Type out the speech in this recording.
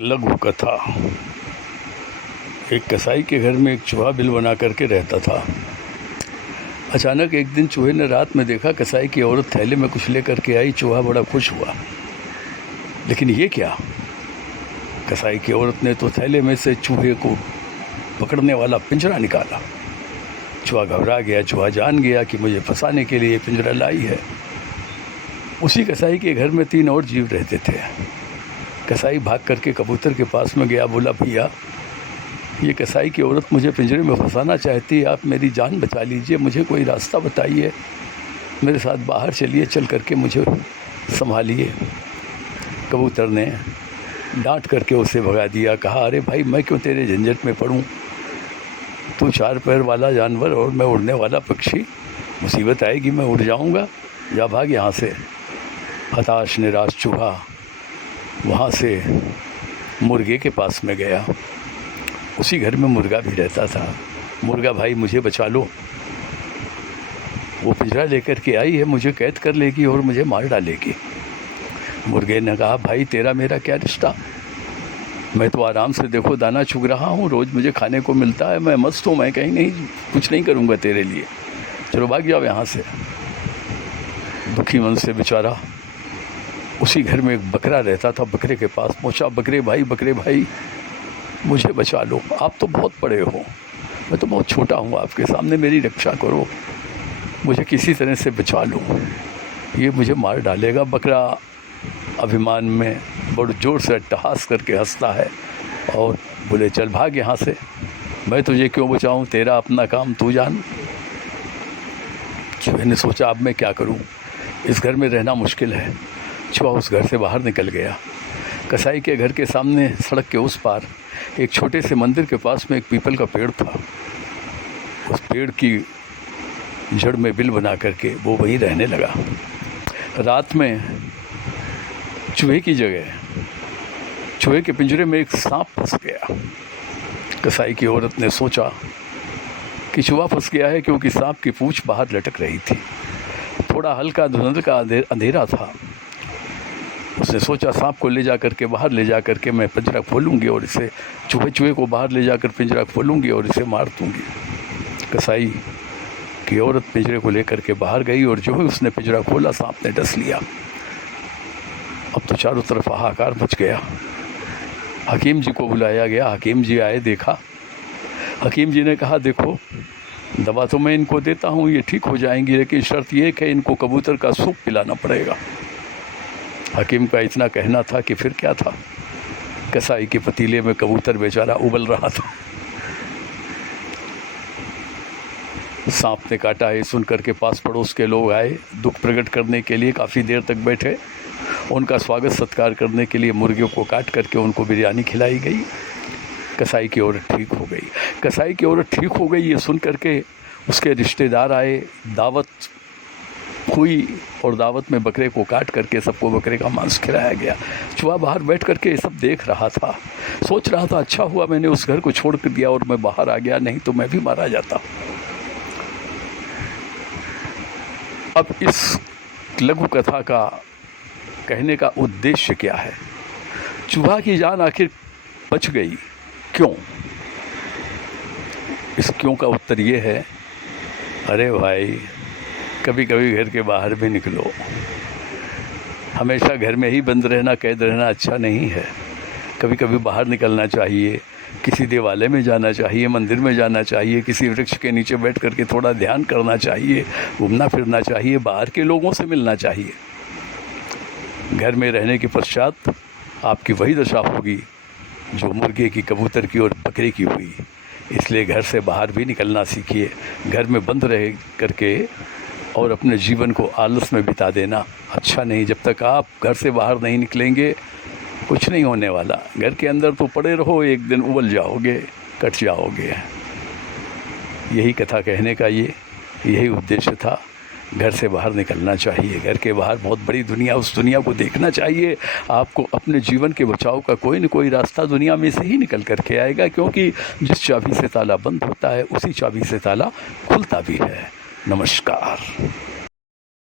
लघु कथा। एक कसाई के घर में एक चूहा बिल बना करके रहता था। अचानक एक दिन चूहे ने रात में देखा कसाई की औरत थैले में कुछ लेकर के आई। चूहा बड़ा खुश हुआ, लेकिन ये क्या? कसाई की औरत ने तो थैले में से चूहे को पकड़ने वाला पिंजरा निकाला। चूहा घबरा गया। चूहा जान गया कि मुझे फंसाने के लिए पिंजरा लाई है। उसी कसाई के घर में 3 और जीव रहते थे। कसाई भाग करके कबूतर के पास में गया, बोला, भैया, ये कसाई की औरत मुझे पिंजरे में फंसाना चाहती है, आप मेरी जान बचा लीजिए, मुझे कोई रास्ता बताइए, मेरे साथ बाहर चलिए, चल करके मुझे संभालिए। कबूतर ने डांट करके उसे भगा दिया। कहा, अरे भाई, मैं क्यों तेरे झंझट में पड़ूं? तू 4 पैर वाला जानवर और मैं उड़ने वाला पक्षी, मुसीबत आएगी मैं उड़ जाऊंगा, जा भाग यहाँ से। हताश निराश चूहा वहाँ से मुर्गे के पास में गया। उसी घर में मुर्गा भी रहता था। मुर्गा, भाई मुझे बचा लो, वो पिंजरा लेकर के आई है, मुझे कैद कर लेगी और मुझे मार डालेगी। मुर्गे ने कहा, भाई तेरा मेरा क्या रिश्ता, मैं तो आराम से देखो दाना चुग रहा हूँ, रोज़ मुझे खाने को मिलता है, मैं मस्त हूँ, मैं कहीं नहीं कुछ नहीं करूँगा तेरे लिए, चलो भाग जाओ यहाँ से। दुखी मन से बेचारा उसी घर में एक बकरा रहता था, बकरे के पास पहुँचा। बकरे भाई मुझे बचा लो, आप तो बहुत बड़े हो, मैं तो बहुत छोटा हूँ, आपके सामने मेरी रक्षा करो, मुझे किसी तरह से बचा लो, ये मुझे मार डालेगा। बकरा अभिमान में बड़े ज़ोर से अट्टहास करके हंसता है और बोले, चल भाग यहाँ से, मैं तुझे क्यों बचाऊँ, तेरा अपना काम तू जान। चूहे ने सोचा, अब मैं क्या करूँ, इस घर में रहना मुश्किल है। चूहा उस घर से बाहर निकल गया। कसाई के घर के सामने सड़क के उस पार एक छोटे से मंदिर के पास में एक पीपल का पेड़ था। उस पेड़ की जड़ में बिल बना करके वो वहीं रहने लगा। रात में चूहे की जगह चूहे के पिंजरे में एक सांप फंस गया। कसाई की औरत ने सोचा कि चूहा फंस गया है, क्योंकि सांप की पूंछ बाहर लटक रही थी। थोड़ा हल्का धुंधला का अंधेरा था। उसने सोचा, सांप को ले जा करके बाहर ले जा करके मैं पिंजरा खोलूँगी और इसे चूहे को बाहर ले जाकर पिंजरा खोलूँगी और इसे मार दूँगी। कसाई की औरत पिंजरे को लेकर के बाहर गई और जो ही उसने पिंजरा खोला, सांप ने डस लिया। अब तो चारों तरफ हाहाकार मच गया। हकीम जी को बुलाया गया। हकीम जी आए, देखा। हकीम जी ने कहा, देखो, दवा तो मैं इनको देता हूँ, ये ठीक हो जाएंगी, लेकिन शर्त ये है इनको कबूतर का सूप पिलाना पड़ेगा। हकीम का इतना कहना था कि फिर क्या था, कसाई के पतीले में कबूतर बेचारा उबल रहा था। सांप ने काटा है सुन करके पास पड़ोस के लोग आए दुख प्रकट करने के लिए। काफ़ी देर तक बैठे, उनका स्वागत सत्कार करने के लिए मुर्गियों को काट करके उनको बिरयानी खिलाई गई। कसाई की औरत ठीक हो गई। कसाई की औरत ठीक हो गई ये सुन करके उसके रिश्तेदार आए, दावत हुई और दावत में बकरे को काट करके सबको बकरे का मांस खिलाया गया। चूहा बाहर बैठ करके ये सब देख रहा था, सोच रहा था, अच्छा हुआ मैंने उस घर को छोड़ कर दिया और मैं बाहर आ गया, नहीं तो मैं भी मारा जाता। अब इस लघु कथा का कहने का उद्देश्य क्या है? चूहा की जान आखिर बच गई, क्यों? इस क्यों का उत्तर ये है, अरे भाई, कभी कभी घर के बाहर भी निकलो। हमेशा घर में ही बंद रहना, कैद रहना अच्छा नहीं है। कभी कभी बाहर निकलना चाहिए, किसी देवालय में जाना चाहिए, मंदिर में जाना चाहिए, किसी वृक्ष के नीचे बैठ करके थोड़ा ध्यान करना चाहिए, घूमना फिरना चाहिए, बाहर के लोगों से मिलना चाहिए। घर में रहने के पश्चात आपकी वही दशा होगी जो मुर्गे की, कबूतर की और बकरे की हुई। इसलिए घर से बाहर भी निकलना सीखिए। घर में बंद रह करके और अपने जीवन को आलस में बिता देना अच्छा नहीं। जब तक आप घर से बाहर नहीं निकलेंगे कुछ नहीं होने वाला। घर के अंदर तो पड़े रहो, एक दिन उबल जाओगे, कट जाओगे। यही कथा कहने का यही उद्देश्य था। घर से बाहर निकलना चाहिए, घर के बाहर बहुत बड़ी दुनिया, उस दुनिया को देखना चाहिए। आपको अपने जीवन के बचाव का कोई न कोई रास्ता दुनिया में से ही निकल करके आएगा, क्योंकि जिस चाबी से ताला बंद होता है उसी चाबी से ताला खुलता भी है। नमस्कार।